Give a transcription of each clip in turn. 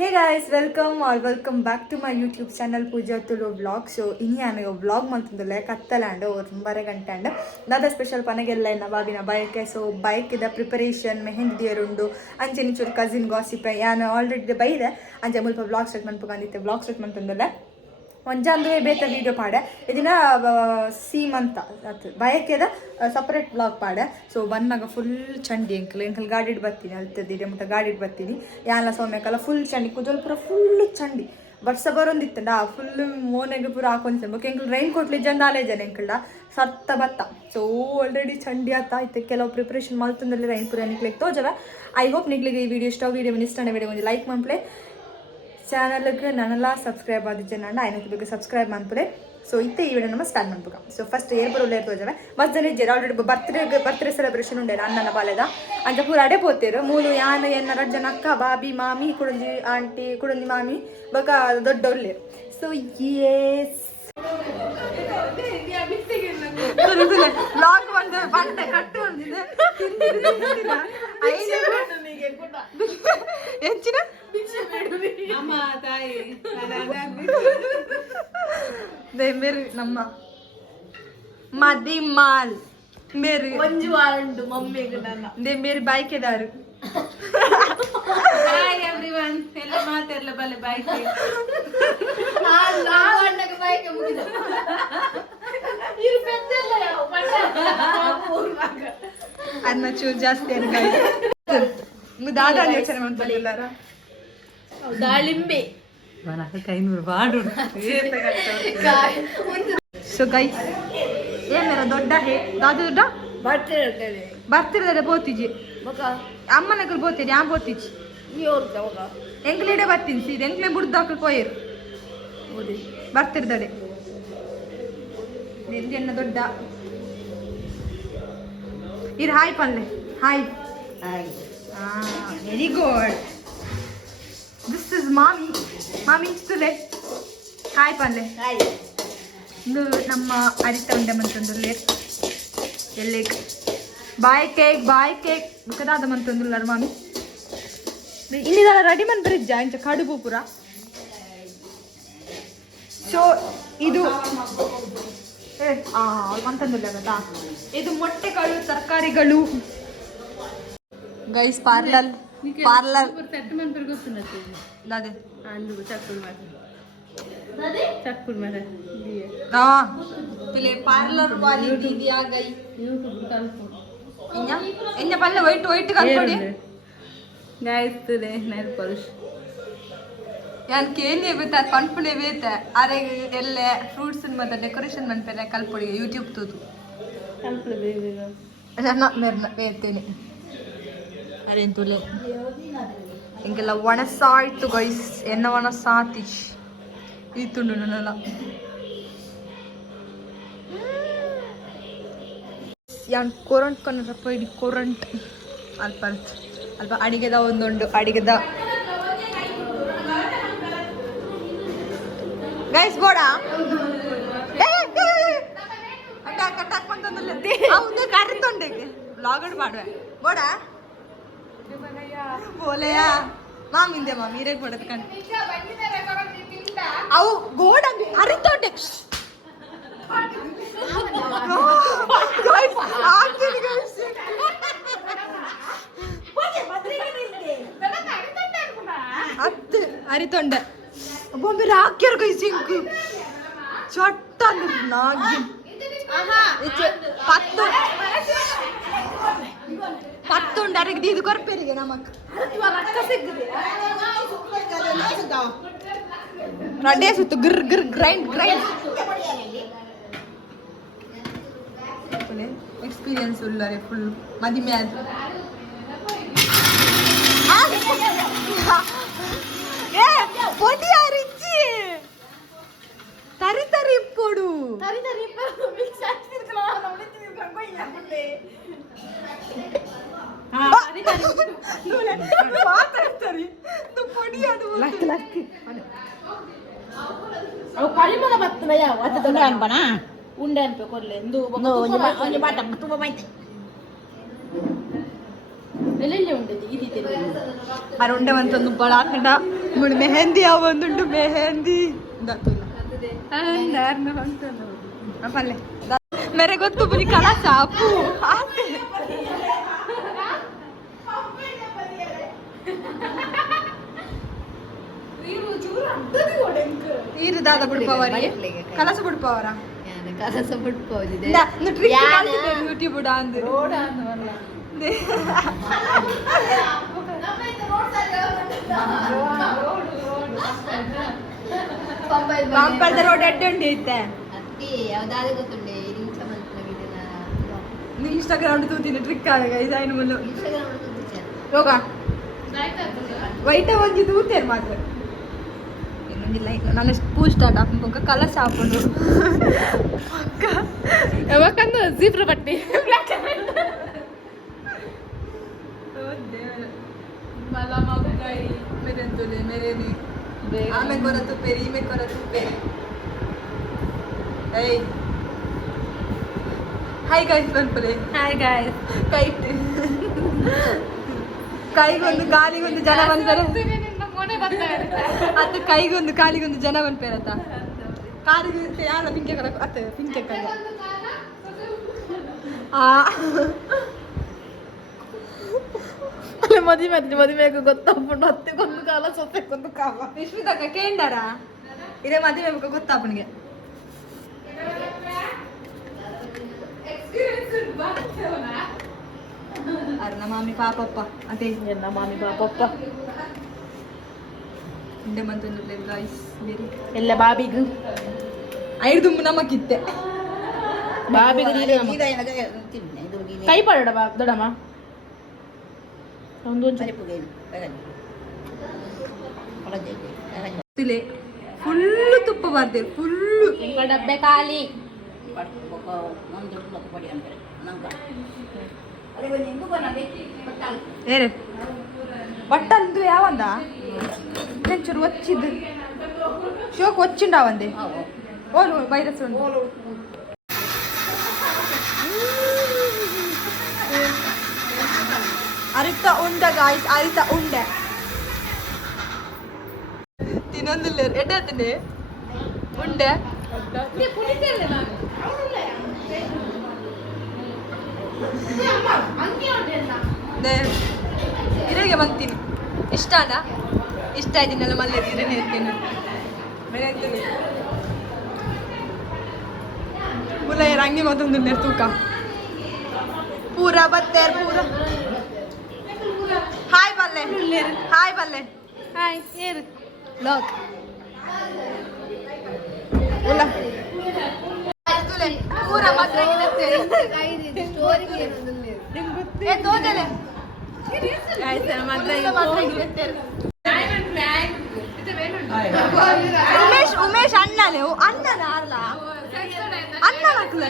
Hey guys, welcome back to my YouTube channel Pooja Tulu Vlog. So ini anaga vlog mantundule kattalande or 9 ಗಂಟೆ and ದಾದ special ಪನಗೆಲ್ಲ ಇನ್ನ ಬಾಬಿನ ಬೈಕೆ so bike ಇದ preparation mehndi ದೇರುಂಡು ಅಂಚೆನಿ ಚೂರು ಕಸಿನ್ ಗಾಸಿಪ್ ಯಾನು ಆಲ್ರೆಡಿ ಬೈದೆ ಅಂಚೆ ಮುಲ್ಪ ವ್ಲಾಗ್ ಸ್ಟಾರ್ಟ್ ಮನ್ಪುಗಂದಿತ್ತೆ ವ್ಲಾಗ್ ಸ್ಟಾರ್ಟ್ ಮನ್ತಂದಲ್ಲ ಒಂಜಾಂದು ಬೇತ ವೀಡಿಯೋ ಪಾಡೆ ಇದನ್ನ ಸೀಮಂತ ಬಯಕೆದ ಸಪ್ರೇಟ್ ಬ್ಲಾಗ್ ಪಾಡೆ ಸೊ ಬಂದಾಗ ಫುಲ್ ಚಂಡಿ ಎಂಕಲ್ ಗಾಡಿ ಬರ್ತೀನಿ ಅಲ್ತದಿದೆ ಮುಟ್ಟ ಗಾಡಿ ಬರ್ತೀನಿ ಯಾನ ಸೌಮ್ಯಕಲ್ಲ ಫುಲ್ ಚಂಡಿ ಕುಜಲ್ ಪೂರ ಫುಲ್ ಚಂಡಿ ಬಟ್ಸ ಬರೋಂದಿತ್ತಂಡ ಫುಲ್ ಮೋನೆಗೆ ಪೂರ ಹಾಕೊಂಡ್ ಬೊಕ್ಕ ಎಂಕಲ್ ರೈನ್ ಕೋಟ್ಲಿ ಜಂದಾಲೇ ಜನ ಎಂಕಲ್ಡ ಸತ್ತ ಬತ್ತ ಸೊ ಆಲ್ರೆಡಿ ಚಂಡಿ ಆತ ಇತ್ತು ಕೆಲವು ಪ್ರಿಪ್ರೇಷನ್ ಮಲ್ತಂದಲ್ಲಿ ರೈನ್ ಪೂರ ನಿಕ್ಲಿಕ್ಕೆ ತೋಜವ ಐ ಹೋಪ್ ನಿಕ್ಲಿಗೆ ಈ ವಿಡಿಯೋ ಇಷ್ಟ ವಿಡಿಯೋ ಇಷ್ಟ ವಿಡಿಯೋ ಒಂದು ಲೈಕ್ ಮಾಡ್ಪ್ಲೆ ಚಾನಲ್ಗೆ ನನ್ನೆಲ್ಲ ಸಬ್ಸ್ಕ್ರೈಬ್ ಆದಿದ್ದೆ ನಾನು ಐನಕ್ಕೆ ಬೇಕು ಸಬ್ಸ್ಕ್ರೈಬ್ ಮಾಡ್ಬಿಡೆ ಸೊ ಇತ್ತೆ ಈ ವಿಡಿಯೋ ನಮ್ಮ ಸ್ಟಾರ್ಟ್ ಮಾಡ್ಬೇಕು ಸೊ ಫಸ್ಟ್ ಏರ್ ಬರೋಲ್ಲ ತೋಜವೆ ಮಸ್ತ್ ಜನ ಇದ್ದಾರೆ ಆಲ್ರೆಡಿ ಬರ್ತ್ಡೇ ಸೆಲೆಬ್ರೇಷನ್ ಉಂಡೆ ನನ್ನ ಬಾಲೆದ ಅಂತ ಪೂರ ಅಡೆ ಪೋತೇರು ಮೂಲು ಯಾನ ಎನ್ನ ಜನ ಅಕ್ಕ ಬಾಬಿ ಮಾಮಿ ಕುಡಂಜಿ ಆಂಟಿ ಕುಡಂಜಿ ಮಾಮಿ ಬಕ ದೊಡ್ಡವ್ರೇ ಸೊ ಏಸ್ ಲಾಗ್ ಬಂದು ಬಂಡೆ ಕಟ್ಟು ಬಂದಿದೆ ಹೆಚ್ಚಿನ ಬೇರೆ ನಮ್ಮ ಮದಿ ಮಾಲ್ ಮೇರಿ ಒಂಜು ವಾರಂಡು ಮಮ್ಮಿ ಮೇರಿ ಬೈಕೆದಾರು ಹಾಯ್ ಎವ್ರಿವನ್ ಎಲ್ಲ ಮಾತೆಲ್ಲ ಬಲೆ ಬೈಕೆ ಅನ್ನ ಚೂರು ಜಾಸ್ತಿ ದಾದಾ ಯೋಚನೆ ಮಾಡ್ತಿಲ್ಲಾರ ದಾಳಿಂಬೆ ಕೈನೂರು ಬಾಡು ಸೊ ಗೈಸ್ ಏನಾರ ದೊಡ್ಡ ಹೇ ದಾದು ದೊಡ್ಡ ಬರ್ತಿರದೆ ಬೋತಿಜಿ ಅಮ್ಮನಕಲ್ ಬೋತೀನಿ ಯಾ ಬೋತಿಜಿ ಎಂಕ್ಲೇಡೆ ಬರ್ತೀನಿ ಸೀದೆ ಎಂಕ್ಲೆ ಬುಡ್ದಾಕ ಕೊಯ್ಯರು ಬರ್ತಿರ್ದಡೆ ಎನ್ನ ದೊಡ್ಡ ಇರ್ ಹಾಯ್ ಪಲ್ಲೆ hi very good this is ಮಾಮಿ ಇಷ್ಟುಲೆ ಹಾಯ್ ಪಲ್ಲೆ ಇದು ನಮ್ಮ ಅರಿತ ಉಂಡೆ ಮಂತಂದುಲ್ಲೆ ಎಲ್ಲೇ ಬಾಯ್ ಕೇಕ್ ಕದಾದ ಮಂತಂದುಲ್ಲಾರ ಮಾಮಿ ಇಲ್ಲಿ ರೆಡಿ ಮನ್ ಬರಿಜ್ಜ ಇಂಚ ಕಡುಬು ಪುರ ಸೊ ಇದು ಮಂತಂದುಲ್ಲ ಗೊತ್ತಾ ಇದು ಮೊಟ್ಟೆಗಳು ತರಕಾರಿಗಳು ಗೈಸ್ ಪಾರ್ಲರ್ ಅದೇ ಪಾರ್ಲರ್ ವಾಲಿ ದೀದಿ ಆ ಗೈ ಎನ್ನ ಪಲ್ಲೆ ವೈಟ್ ಕಲ್ಪಡಿ ಗೈಸ್ ತುಲೆ ನೆರ್ ಪರುಷ್ ಯಾನ್ ಕೇಳಿ ಬೇತ ಕನ್ಪುಳೆ ಬೇತ ಅರೆ ಎಲ್ಲ ಫ್ರೂಟ್ಸ್ ಮತ್ತೆ ಡೆಕೋರೇಷನ್ ಮಾಡ್ತಾರೆ ಕಲ್ಪೊಡಿ ಯೂಟ್ಯೂಬ್ ತೂತು ಕಲ್ಪುಳೆ ಬೇಗ ನನ್ನ ಮೆರ್ನ ಬೇತೇನೆ ಅರೇನ್ ತುಲೆ ಹಿಂಗೆಲ್ಲ ಒಣಸಾಯ್ತು ಗೈಸ್ ಎನ್ನ ಒಣಸಾತಿ ಈ ತುಂಡು ನನ್ನೆಲ್ಲ ಯಾನ್ ಕೊರಂಟ್ ಕನ್ನಡಪ್ಪ ಇಡೀ ಕೊರಂಟ್ ಅಲ್ಪ ಅಡಿಗೆದ ಒಂದೊಂದು ಅಡಿಗೆದ ಗೈಸ್ ಬೋಡ ಕಟ್ಟಾಕ್ ಬಂತಂದಲ್ಲ ಅವನು ಕರೆತೊಂಡೆಗೆ ಬ್ಲಾಗಡ್ ಮಾಡುವೆ ಬೋಡ ಬೋಲೆಯಾ ಮಾಮಿಂದೆ ಮಾಮಿ ಇರೇಗ್ ಬೋಡದ ಕಣ್ ಅವು ಗೋಡ ಅರಿತೊಂಡೆ ಹತ್ತು ಅರಿತೊಂಡೆ ಬೊಂಬೆ ಹಾಕ್ಯಾರ ಕೈ ಸಿಂಕು ಚೊಟ್ಟ ನಾಗಿ ಪತ್ತುಂಡು ಅರೆಗೆ ಇದು ಕೊರಪೇರಿಗೆ ನಮಕ್ ರಡ್ಡೆ ಸುತ್ತು ಗಿರ್ ಗ್ರೈಂಡ್ ಎಕ್ಸ್ಪೀರಿಯನ್ಸ್ ಉಳ್ಳರೆ ಫುಲ್ ಮದಿಮೆ ಆದ್ರೆ పొడి అరిచి తరి తరి ఇప్పుడు మిక్స్ ಆಗ್ತಿರ್ಕಲ್ಲ ನಾವು ನಿಂತಿರ್ಕ ಕೊಯ್ಯಾಕುಂಡೆ ತರಿ ತರಿ ಮಾತಾಡ್ತಾರೆ ತು పొడి ಅದು ಲಕ್ ಅವು ಪರಿಮಳ ಬತ್ತನಯ ಅದ ದೊಡ್ಡ ಅನ್ಬನ ಉಂಡೆ ಅನ್ಪೆ ಕೊರ್ಲೆ ಇಂದು ಒಂದು ಬಾಟ ತುಂಬ ಮೈತೆ ಎಲ್ಲೆಲ್ಲಿ ಉಂಡೆ ಇದು ಇದೆ ಆ ಉಂಡೆ ಒಂದು ಬಳ ಹಾಕಂಡ मुझे मेहंदी आवंदुंटु मेहंदी पल्ले मेरे ಗೊತ್ತು ಬರಿ ಕಲಸ ಅಪ್ಪು ಆತೆ ಈರು ದಾದ ಬಿಡ್ಪವರಿ ಕಲಸ ಬಿಡ್ಪವರ ಕಲಸ ಬಿಡ್ಪವರಿದೆ ನು ಟ್ರಿಕ್ ಮಾಡ್ತಿದ್ದೆ ಯೂಟ್ಯೂಬ್ ಡಾಂದು ರೋಡ್ ಆಂದು ಪಂಪದ ರೋಡ್ ಅಡ್ಡಂಡಿ ಐತೆ ಅತ್ತಿ ಯಾವ್ದಾದ್ರು ಗೊತ್ತುಂಡೆ ಇನ್ಸ್ಟಾಗ್ರಾಮ್ ತೂತಿನ ಟ್ರಿಕ್ ಆಗ ಇದೈನು ಮುಲ್ಲು ಇನ್ಸ್ಟಾಗ್ರಾಮ್ ರೋಗ ವೈಟ್ ಒಂಜಿ ತೂತೇರ್ ಮಾತ್ರ ಇನ್ನೊಂದಿಲ್ಲ ನಾನು ಸ್ಕೂಲ್ ಸ್ಟಾರ್ಟ್ ಆಪಂಕ ಕಲರ್ಸ್ ಹಾಕೊಂಡು ಯಾವಕ್ಕಂದು ಜೀಬ್ರ ಬಟ್ಟಿ मला मागू काही मेरे तुले मेरे नी आमे कोरा तू पेरी मैं कोरा तू पेरी hey hi guys ಬಂಪಲೆ ಹಾಯ್ ಗಾಯ್ಸ್ ಕೈಟ್ ಕೈಗೊಂದು ಗಾಲಿಗೊಂದು ಜನ ಬಂದರೆ ಅತ್ತ ಕೈಗೊಂದು ಕಾಲಿಗೊಂದು ಜನ ಬಂಪೇರತ್ತ ಕಾರಿಗೆ ಯಾರ ಪಿಂಕೆ ಕರ ಅತ್ತ ಪಿಂಕೆ ಕರ ಆ ಅಲ್ಲ ಮದುವೆಗೆ ಗೊತ್ತಾಗ್ಬಿಟ್ಟು ಹತ್ತಿಗೊಂದು ಕಾಲ ಸೊತ್ತೆಗೊಂದು ಕಾಲ ವಿಶ್ವದಾಗ ಕೇಂಡಾರ ಇದೇ ಮದುವೆ ಗೊತ್ತಾಪನಿಗೆ ಅರ್ನ ಮಾಮಿ ಪಾಪಪ್ಪ ಅದೇ ಎನ್ನ ಮಾಮಿ ಪಾಪಪ್ಪ ಇಂಡೆ ಮಂತೊಂದು ಗಾಯ್ಸ್ ಬೇರೆ ಎಲ್ಲ ಬಾಬಿಗೂ ಐದು ದುಮ್ಮು ನಮಕಿತ್ತೆ ಬಾಬಿಗೂ ಕೈ ಪಡಡ ಬಾ ದೊಡಮ್ಮ ಒಂದು ಫುಲ್ಲು ತುಪ್ಪ ಬರ್ದೆ ಫುಲ್ಲು ಡಬ್ಬೆ ಖಾಲಿ ಏರೆ ಬಟ್ಟಂದು ಯಾವಂದ ಚೂರು వచ్చింది షోకు వచ్చిండావంది ఓలు వైరస్ ಅರಿತ ಉಂಡ ಗಾಯ್ಸ್ ಅರಿತ ಉಂಡೆ ತಿನ್ನೊಂದಿಲ್ಲ ಎಡ್ಡಾತನೆ ಉಂಡೆ ಇರೆಗೆ ಬಂತೀನಿ ಇಷ್ಟನಾ ಇಷ್ಟ ಆಯ್ತಿನಲ್ಲ ಮಲ್ಲೆ ಇರೇನೆ ಇರ್ತೇನೆ ಮುಲ್ಲ ರಂಗಿ ಮತ್ತೊಂದು ತೂಕ ಪೂರ ಬತ್ತೇರ್ ಪೂರ ಹಾಯ್ ಬಲ್ಲೆ ಹಾಯ್ ಬಲ್ಲೆ ಹಾಯ್ ಏರು ಲೋಕ್ ಪೂರ ಮಾತ್ರ ಉಮೇಶ್ ಉಮೇಶ್ ಅಣ್ಣನೇ ಅಣ್ಣನ ಅಲ್ಲ ಅಣ್ಣ ನಕ್ಕಲ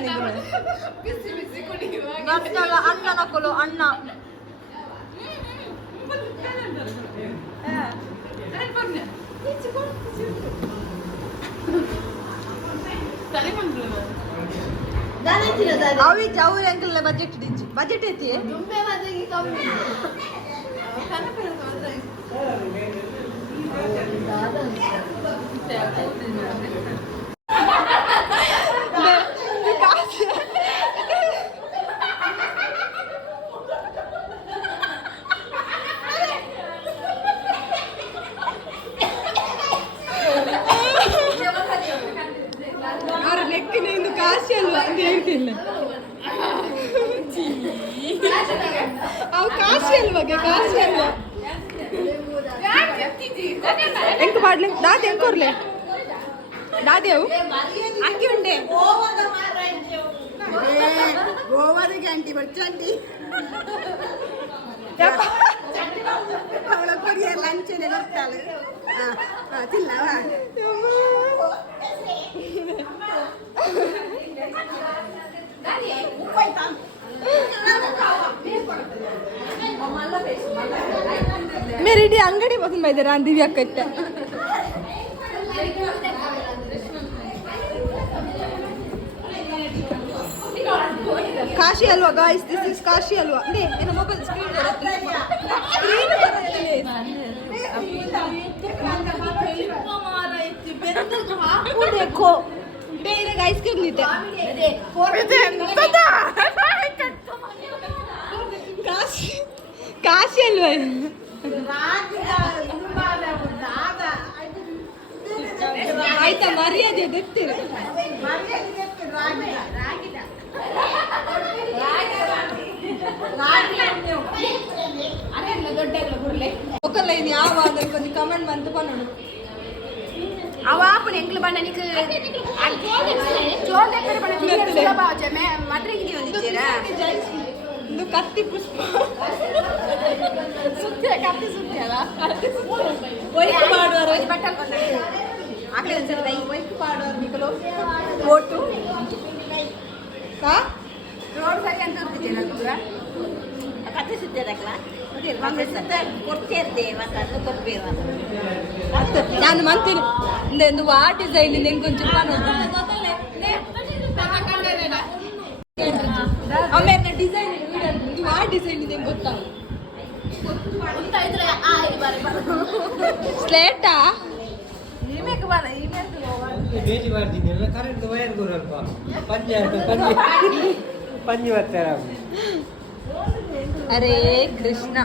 ನಕ್ಕಲ ಅಣ್ಣ ನಕ್ಕಲು ಅಣ್ಣ ಅವಿ ಅವ್ರ ಅಂಕಲ್ ಬಜೆಟ್ ಡಿಂಚಿ ಬಜೆಟ್ ಐತಿ ಅವ್ರ ನೆಕ್ಕಿನ ಇಂದು ಕಾಶಿ ಅಲ್ವಾ ಅಂತ ಹೇಳ್ತಿಲ್ಲ ಅವು ಕಾಶಿ ಅಲ್ವಾಗ ಕಾಶಿ ಅಲ್ವಾ ಎಂಕ ಮಾಡ್ಲೆ ದಾದಿ ಎಂಕೋರ್ಲೆ ದಾದೇವು ಅಂಗಿ ಉಂಡೆ ಗೋವಾದ ಆಂಟಿ ಬಚ್ಚಂಟಿ ಅವಳ ಕೊಡಿಯ ಲಂಚನೆ ಗೊತ್ತಾಳೆ ತಿನ್ನವ ಮೇರಿಡಿ ಅಂಗಡಿ ಬಂದು ಬೈದಾರ ದಿವ್ಯ ಅಕ್ಕತ್ತೆ ಕಾಶಿ ಅಲ್ವಾ ಗಾಯ್ಸ್ ದಿಸ್ ಇಸ್ ಕಾಶಿ ಅಲ್ವಾ ನೇ ನನ್ನ ಮೊಬೈಲ್ ಸ್ಕ್ರೀನ್ ಬರುತ್ತೆ ಸ್ಕ್ರೀನ್ ಬರುತ್ತೆ ಬೇರೆ ಐಸ್ ಕ್ರೀಮ್ ನಿಂತೆ ಕಾಶಿ ಅಲ್ವಾ ಆಯ್ತಾ ಮರ್ಯಾದೆ ಗೊತ್ತಿರ ఒకళ్ళ ఇది ఆవాదం కొంచెం కమెంట్ మంత్ పన్నాడు అవాపు ఎంకులు బండ నీకు జోల్ దగ్గర బండ నీకు సులభ వచ్చే మద్రికి ఉందిరా ಇದು ಕತ್ತಿ ಪುಷ್ಪ ಸುತ್ತೆ ಕತ್ತಿ ಸುತ್ತೆಲ್ಲ ವೈಟ್ ಮಾಡುವರು ಬಟ್ಟಲ್ ಬಂದ ಆಕಡೆ ಒಂದ್ಸಲ ವೈಟ್ ಮಾಡುವರು ನಿಕಲು ಓಟು ಹಾ ರೋಡ್ ಸರಿ ಅಂತ ಅಂತಿದ್ದೀರಾ ಕೂಡ ಕತ್ತಿ ಸುತ್ತೇರಕ್ಲ ಕೊಡ್ತೇರ್ದೆ ಮತ್ತೆ ಕೊಡ್ಬೇವ ನಾನು ಮಂತೀನಿ ಒಂದು ಆ ಡಿಸೈನ್ ಹೆಂಗೆ ಕೊಂಚ ಆಮೇಲೆ ಡಿಸೈನ್ ಆ ಡಿಸೈನ್ ಇದೆ ಗೊತ್ತಾ ಸ್ಲೇಟಾ ఈమెకు బాల ಬೇಟಿ ಮಾಡ್ತೀನಿ ಎಲ್ಲ ಕರೆಂಟ್ ವೈರ್ ಗುರಲ್ಪ ಪಂಜಿ ಬರ್ತಾರ ಅರೇ ಕೃಷ್ಣ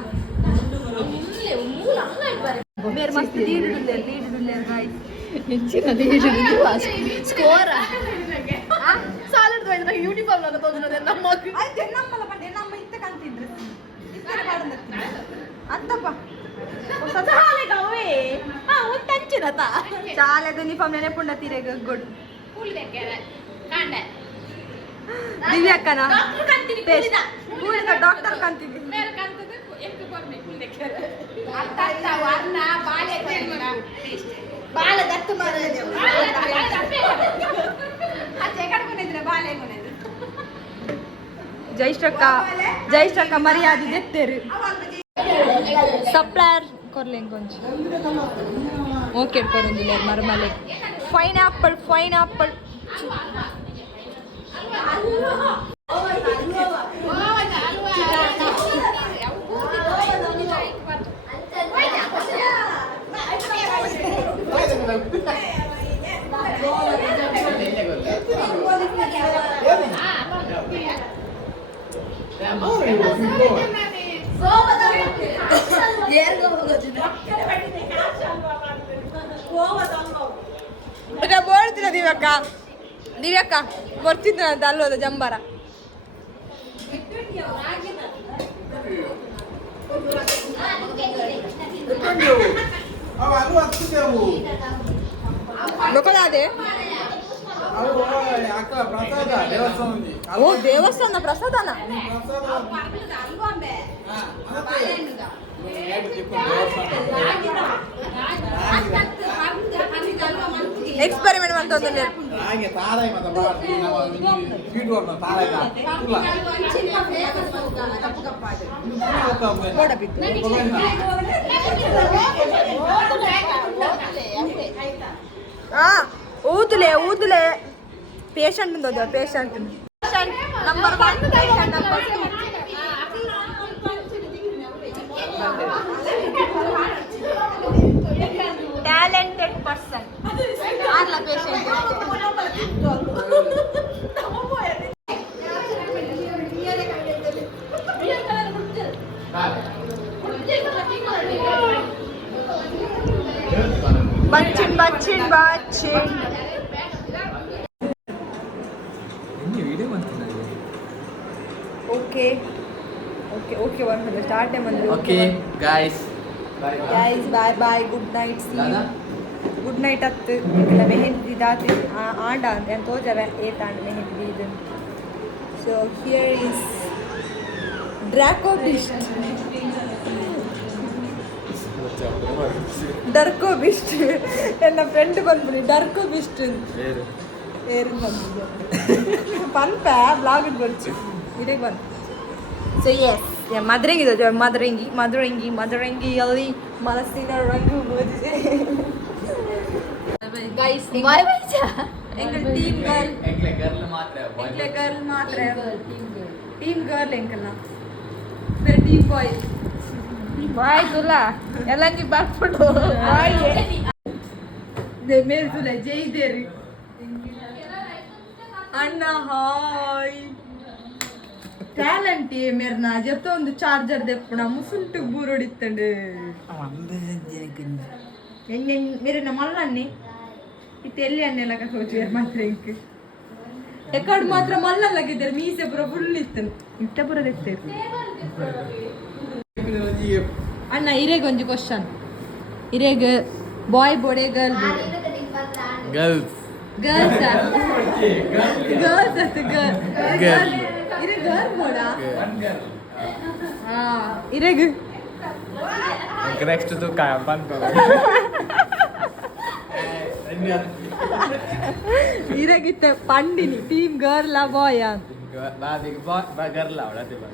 मेरे मस्त लीड डुले गाइस ಹೆಚ್ಚಿನ लीड ಸ್ಕೋರ್ ಸಾಲಿಡ್ ಡ್ರೈವ್ నాకు యూనిఫామ్ లాగా తోచునది నమ్మకు అయితే నమ్మల పడే నమ్మ ఇంత కంతింద్ర ఇంత పాడంద అత్తప్ప సదాలే గవే ఆ ఉంటంచినత చాలా యూనిఫామ్ నేనే పుండ తీరే గుడ్ కూల్ దగ్గర కాండ ದಿವ್ಯಾಕ್ಕನ ಡಾಕ್ಟರ್ ಕಂತಿನಿ ಕೂಲಿದ ಕೂಲಿದ ಡಾಕ್ಟರ್ ಕಂತಿನಿ ಮೇರೆ ಕಂತದ ಎಷ್ಟು ಬರ್ಮೆ ಕೂಲ್ దగ్గర ಅತ್ತ ವರ್ಣ ಬಾಳೆ ಬಾಳೆ ದತ್ತು ಮಾರದೆ ಅತ್ತೆ ಕಡ್ಕೊಂಡಿದ್ರೆ ಬಾಳೆ ಕೊನೆದು ಜೈಷ್ಟಕ್ಕ ಮರ್ಯಾದೆ ದೆತ್ತೇರು ಸಪ್ಲೈರ್ ಕೊರ್ಲೆಂಗ್ ಕೊಂಚ ಓಕೆ ಕೊರೊಂದಿಲ್ಲ ಮರಮಲೆ ಪೈನಾಪಲ್ ಬೋಳ್ತಿನ ದಿವ್ಯಕ್ಕ ಬರ್ತಿದ್ದ ಅಂತ ಅಲ್ಲೋದ ಜಂಬಾರ ಗೊತ್ತಾದೆ ಓ ದೇವಸ್ಥಾನ ಪ್ರಸಾದನ ಎಕ್ಸ್ಪೆರಿಮೆಂಟ್ ಮಾಡ್ತಂದ್ರೆ ಊದುಲೆ patient patient number 1 patient number 2 talented person ಆರ್ಲ ಪೇಷಂಟ್ ಬಚ್ಚಿನ್ ಓಕೆ ಒಂದು ಸ್ಟಾರ್ಟ್ ಟೈಮ್ ಅಂದ್ರೆ okay guys bye good night ಅತ್ತು ಇಲ್ಲ ಮೆಹಂದಿ ದಾತಿ ಆಂಡ ಅಂತ ತೋಜವೆ ಏತಾಂಡ್ ಮೆಹಂದಿ ಇದು ಸೊ ಹಿಯರ್ ಈಸ್ ಡ್ರಾಕೋ ಡರ್ಕೋ ಬಿಸ್ಟ್ ನನ್ನ ಫ್ರೆಂಡ್ ಬಂದ್ಬಿಡಿ ಡರ್ಕೋ ಬಿಸ್ಟ್ ಏರು ಬಂದಿದ್ದು ಪನ್ಪ ಬ್ಲಾಗ್ ಬರ್ಚು ಇದೇ ಬಂದು ಸೊ ಎಸ್ ಮದರಂಗಿಯಲ್ಲಿ ಮನಸ್ಸಿನ ರಂಗು ಮೂಡಿದೆ ಗೈಸ್ ಎಂಗಲ್ ಟೀಮ್ ಗರ್ಲ್ ಮಾತ್ರ ಟೀಮ್ ಗರ್ಲ್ ಎಂಕಲ್ಲ ಬೇರೆ ಟೀಮ್ ಬಾಯ್ ತುಲಾ ಎಲ್ಲ ಬರ್ಬಿಟ್ಟು ಮೇಲ್ ತುಲ ಜೈ ದೇರಿ ಅಣ್ಣ ಹಾಯ್ ಟ್ಯಾಲೆಂಟ್ ಮೇರ್ನ ಜೊತೆ ಒಂದು ಚಾರ್ಜರ್ ದೆಪ್ಪುಣ ಮುಸುಂಟು ಬೂರ್ ಹೊಡಿತಂಡು ಮೇರೆ ಮಲ್ಲಣ್ಣೆ ಇತ್ತು ಎಲ್ಲಿ ಅಣ್ಣೆಲ್ಲ ಕಸೋಚು ಮಾತ್ರ ಇಂಕ್ ಎಕಡ್ ಮಾತ್ರ ಮಲ್ಲಲ್ಲಾಗಿದ್ದಾರೆ ಮೀಸೆ ಪುರ ಫುಲ್ ಇತ್ತು ಇಷ್ಟ ಪುರ ತೆಗ್ತೇವೆ ಅಣ್ಣ ಇರೇಗ ಒಂದು ಕ್ವಶನ್ ಇರೇಗ ಬಾಯ್ ಬೋಡೆ ಗರ್ಲ್ ಬೋಡೆ ಗರ್ಲ್ಸ್ ಗರ್ಲ್ಸ್ ಗರ್ಲ್ಸ್ ಅತ್ತು ಗರ್ಲ್ ಇರೆ ಗರ್ಲ್ ಬೋಡ ಇರೇಗ ನೆಕ್ಸ್ಟ್ ತು ಬಂತು ಇರೇಗಿತ್ತೆ ಪಂಡಿನಿ ಟೀಮ್ ಗರ್ಲ್ ಬಾಯ್ ಅಂತ ಬಾದಿಗೆ ಗರ್ಲ್ ಅವಳತೆ ಬಾ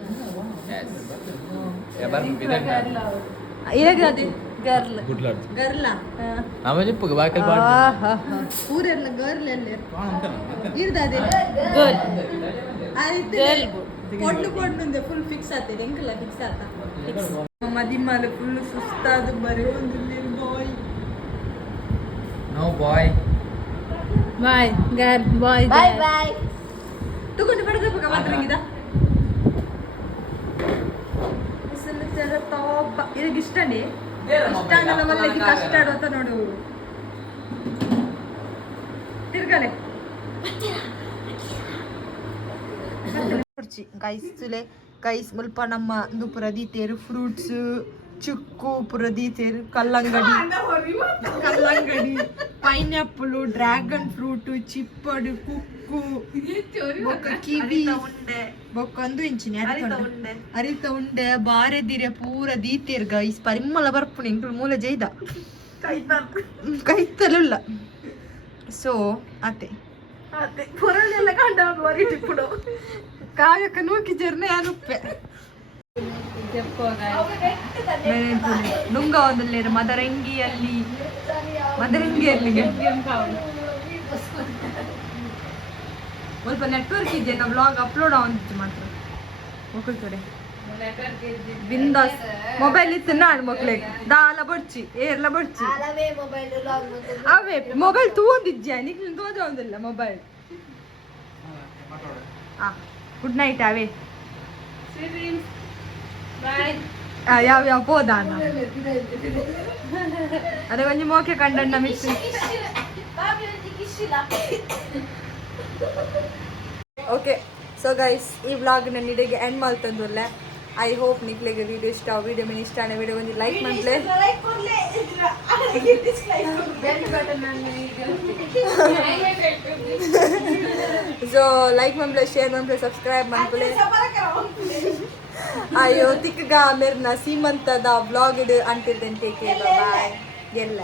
ಎಸ್ ಎಬರ್ ಬಿದನ್ ಇರೇಗ ಅದೇ ಗರ್ಲ್ ಗುಡ್ಲಾಡ್ ಗರ್ಲ ಆಮೇಲೆ ಇಪ್ಪಗೆ ಬಾಕಲ್ ಬಾಡ್ ಊರೆಲ್ಲ ಗರ್ಲ್ ಎಲ್ಲ ಇರ್ದದೆ ಗರ್ಲ್ ಪೊಣ್ಣು ಪೊಣ್ಣುಂದೆ ಫುಲ್ ಫಿಕ್ಸ್ ಆತೇನೆ ಎಂಕಲ್ಲ ಫಿಕ್ಸ್ ಆತ ಮದಿಮಾಲ ಫುಲ್ ಸುಸ್ತಾದ ಬರೀ ಒಂದು ಬಾಯ್ ನೋ ಬಾಯ್ ಬಾಯ್ ಗರ್ಲ್ ಬಾಯ್ ಬಾಯ್ ಬಾಯ್ ತಗೊಂಡು ಬಡದಪ್ಪ ಮಾತ್ರ ಹಿಂಗಿದ ಟಾಪ್ ಇದಕ್ಕೆ ಇಷ್ಟನೇ ಇಷ್ಟ ಆಗಲ್ಲ ಮಲ್ಲಿಗೆ ಕಷ್ಟ ಆಡೋತ ನೋಡು ತಿರ್ಗಲೆ ಗೈಸ್ ತುಲೆ ಗೈಸ್ ಮುಲ್ಪ ನಮ್ಮ ಇಂದು ಪುರ ದೀತೇರು ಫ್ರೂಟ್ಸ್ ಚಿಕ್ಕು ಪುರ ದೀತೇರು ಕಲ್ಲಂಗಡಿ ಪೈನಾಪಲ್ ಡ್ರ್ಯಾಗನ್ ಫ್ರೂಟ್ ಚಿಪ್ಪಡು ಕುಕ್ಕು ಬೊಕ್ಕ ಕಿವಿ ಬೊಕ್ಕ ಒಂದು ಇಂಚಿನಿ ಅರಿತ ಉಂಡೆ ಬಾರೆದಿರೆ ಪೂರ ದೀತೇರು ಗೈಸ್ ಪರಿಮಳ ಬರ್ಪುಣಿ ಇಂಕ್ಲು ಮೂಲ ಜೈದ ಕೈತಲಿಲ್ಲ ಸೊ ಅತೆ ಪುರಳೆಲ್ಲ ಕಂಡ ಬರೀಟಿಪ್ಪುಡು ಕಾಯಕ ನೂಕಿ ಜರ್ನೆ ಅನುಪ್ಪೆ ನುಂಗ ಒಂದಲ್ಲಿ ಮದರಂಗಿಯಲ್ಲಿ ಸ್ವಲ್ಪ ನೆಟ್ವರ್ಕ್ ಇದೆ ನಾ ವ್ಲಾಗ್ ಅಪ್ಲೋಡ್ ಆವಂದಿತ್ತು ಮಾತ್ರ ಮಕ್ಕಳ ಕಡೆ ಬಿಂದಾಸ್ ಮೊಬೈಲ್ ಇತ್ತು ನಾನು ಮಕ್ಳಿಗೆ ದಾಲ ಬಡ್ಚಿ ಏರ್ಲ ಬಡ್ಚಿ ಅವೇ ಮೊಬೈಲ್ ತಗೊಂಡಿದ್ಯಾ ನಿಕ್ಲಿನ ತೋದ ಒಂದಿಲ್ಲ ಮೊಬೈಲ್ ಗುಡ್ ನೈಟ್ ಅವೇ ಯಾವ ಹೋದಾನ ಅದೇ ಕೊಂಚ ಮೋಕೆ ಕಂಡಣ್ಣ ಮಿಸ್ ಓಕೆ ಸೊ ಗೈಸ್ ಈ ವ್ಲಾಗ್ನ ನಿಡಿಗೆ ಎಂಡ್ ಮಾಡ್ತಂದುಲ್ಲ ಐ ಹೋಪ್ ನಿಕ್ಲೆಗೆ ವಿಡಿಯೋ ಇಷ್ಟ ವಿಡಿಯೋ ಮೇಲೆ ಇಷ್ಟ ಆನೆ ವಿಡಿಯೋ ಒಂದು ಲೈಕ್ ಮಾಡ್ಲೆ ಸೊ ಲೈಕ್ ಮಾಡ್ಲೆ ಶೇರ್ ಮಾಡ್ಲೆ ಸಬ್ಸ್ಕ್ರೈಬ್ ಮಾಡ್ಲೆ ಅಯ್ಯೋ ತಿಕ್ಕಗ ಮೇರ್ನ ಸೀಮಂತದ ವ್ಲಾಗ್ ಇಡು ಅಂತಿರ್ತೇನೆ ಟೇಕ್ ಕೇರ್ ಬಾಯ್ ಎಲ್ಲ